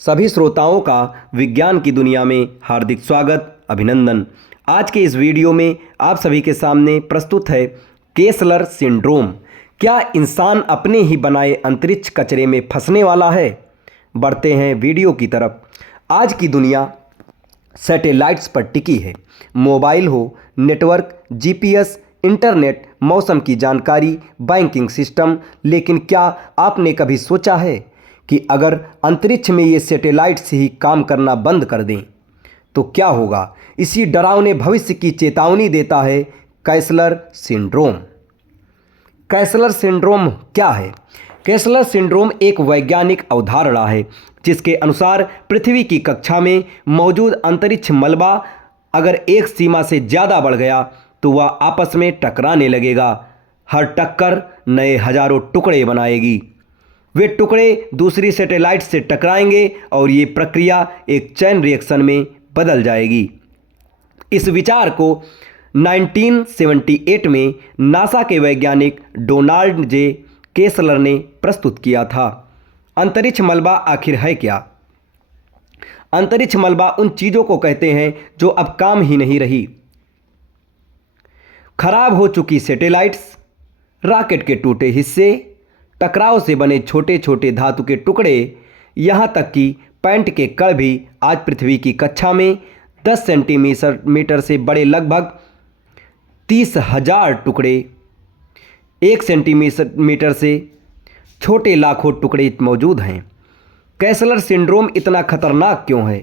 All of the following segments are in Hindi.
सभी श्रोताओं का विज्ञान की दुनिया में हार्दिक स्वागत, अभिनंदन। आज के इस वीडियो में आप सभी के सामने प्रस्तुत है केसलर सिंड्रोम। क्या इंसान अपने ही बनाए अंतरिक्ष कचरे में फंसने वाला है? बढ़ते हैं वीडियो की तरफ। आज की दुनिया सैटेलाइट्स पर टिकी है। मोबाइल हो, नेटवर्क, जीपीएस, इंटरनेट, मौसम की जानकारी, बैंकिंग सिस्टम। लेकिन क्या आपने कभी सोचा है कि अगर अंतरिक्ष में ये सैटेलाइट्स ही काम करना बंद कर दें तो क्या होगा? इसी डरावने भविष्य की चेतावनी देता है केसलर सिंड्रोम। केसलर सिंड्रोम क्या है? केसलर सिंड्रोम एक वैज्ञानिक अवधारणा है जिसके अनुसार पृथ्वी की कक्षा में मौजूद अंतरिक्ष मलबा अगर एक सीमा से ज़्यादा बढ़ गया तो वह आपस में टकराने लगेगा। हर टक्कर नए हजारों टुकड़े बनाएगी। वे टुकड़े दूसरी सैटेलाइट से टकराएंगे और ये प्रक्रिया एक चैन रिएक्शन में बदल जाएगी। इस विचार को 1978 में नासा के वैज्ञानिक डोनाल्ड जे केसलर ने प्रस्तुत किया था। अंतरिक्ष मलबा आखिर है क्या? अंतरिक्ष मलबा उन चीज़ों को कहते हैं जो अब काम ही नहीं रही। खराब हो चुकी सैटेलाइट्स, रॉकेट के टूटे हिस्से, टकराव से बने छोटे छोटे धातु के टुकड़े, यहाँ तक कि पेंट के कण भी आज पृथ्वी की कक्षा में 10 सेंटीमीटर से बड़े लगभग 30,000 टुकड़े, 1 सेंटीमीटर से छोटे लाखों टुकड़े मौजूद हैं। केसलर सिंड्रोम इतना खतरनाक क्यों है?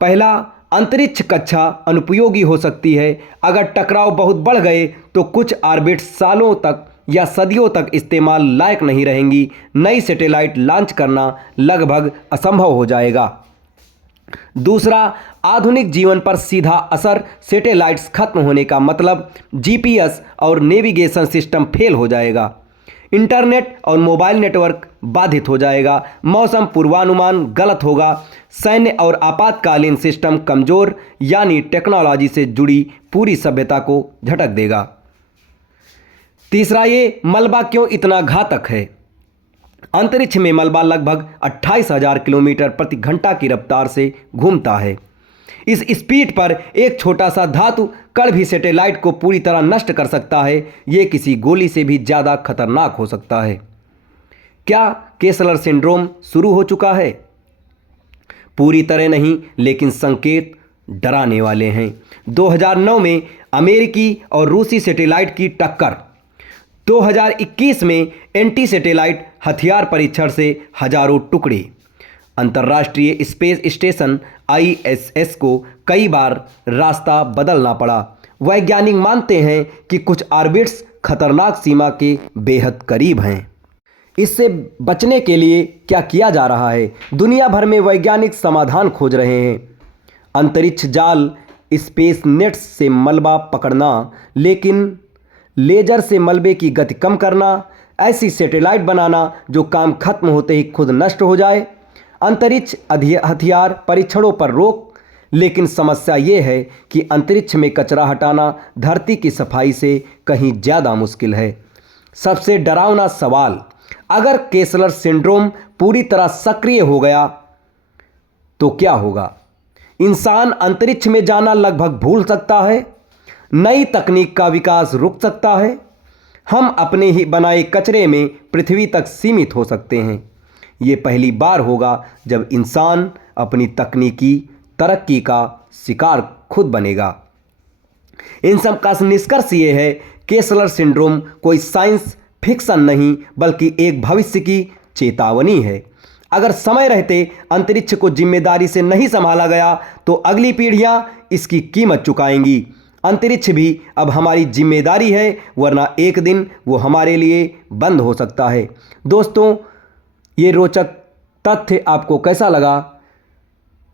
पहला, अंतरिक्ष कक्षा अनुपयोगी हो सकती है। अगर टकराव बहुत बढ़ गए तो कुछ ऑर्बिट्स सालों तक या सदियों तक इस्तेमाल लायक नहीं रहेंगी। नई सैटेलाइट लॉन्च करना लगभग असंभव हो जाएगा। दूसरा, आधुनिक जीवन पर सीधा असर। सैटेलाइट्स खत्म होने का मतलब जीपीएस और नेविगेशन सिस्टम फेल हो जाएगा। इंटरनेट और मोबाइल नेटवर्क बाधित हो जाएगा। मौसम पूर्वानुमान गलत होगा। सैन्य और आपातकालीन सिस्टम कमज़ोर, यानी टेक्नोलॉजी से जुड़ी पूरी सभ्यता को झटक देगा। तीसरा, ये मलबा क्यों इतना घातक है? अंतरिक्ष में मलबा लगभग 28,000 किलोमीटर प्रति घंटा की रफ्तार से घूमता है। इस स्पीड पर एक छोटा सा धातु कण भी सैटेलाइट को पूरी तरह नष्ट कर सकता है। ये किसी गोली से भी ज़्यादा खतरनाक हो सकता है। क्या केसलर सिंड्रोम शुरू हो चुका है? पूरी तरह नहीं, लेकिन संकेत डराने वाले हैं। 2009 में अमेरिकी और रूसी सैटेलाइट की टक्कर। 2021 में एंटी सैटेलाइट हथियार परीक्षण से हजारों टुकड़े। अंतर्राष्ट्रीय स्पेस स्टेशन ISS को कई बार रास्ता बदलना पड़ा। वैज्ञानिक मानते हैं कि कुछ ऑर्बिट्स खतरनाक सीमा के बेहद करीब हैं। इससे बचने के लिए क्या किया जा रहा है? दुनिया भर में वैज्ञानिक समाधान खोज रहे हैं। अंतरिक्ष जाल, स्पेस नेट्स से मलबा पकड़ना, लेकिन लेजर से मलबे की गति कम करना, ऐसी सैटेलाइट बनाना जो काम खत्म होते ही खुद नष्ट हो जाए। अंतरिक्ष हथियार परीक्षणों पर रोक। लेकिन समस्या ये है कि अंतरिक्ष में कचरा हटाना धरती की सफाई से कहीं ज़्यादा मुश्किल है। सबसे डरावना सवाल, अगर केसलर सिंड्रोम पूरी तरह सक्रिय हो गया तो क्या होगा? इंसान अंतरिक्ष में जाना लगभग भूल सकता है। नई तकनीक का विकास रुक सकता है। हम अपने ही बनाए कचरे में पृथ्वी तक सीमित हो सकते हैं। ये पहली बार होगा जब इंसान अपनी तकनीकी तरक्की का शिकार खुद बनेगा। इन सब का निष्कर्ष ये है, केसलर सिंड्रोम कोई साइंस फिक्शन नहीं बल्कि एक भविष्य की चेतावनी है। अगर समय रहते अंतरिक्ष को जिम्मेदारी से नहीं संभाला गया तो अगली पीढ़ियां इसकी कीमत चुकाएंगी। अंतरिक्ष भी अब हमारी जिम्मेदारी है, वरना एक दिन वो हमारे लिए बंद हो सकता है। दोस्तों, ये रोचक तथ्य आपको कैसा लगा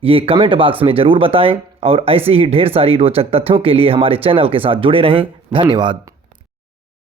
ये कमेंट बॉक्स में ज़रूर बताएं और ऐसी ही ढेर सारी रोचक तथ्यों के लिए हमारे चैनल के साथ जुड़े रहें। धन्यवाद।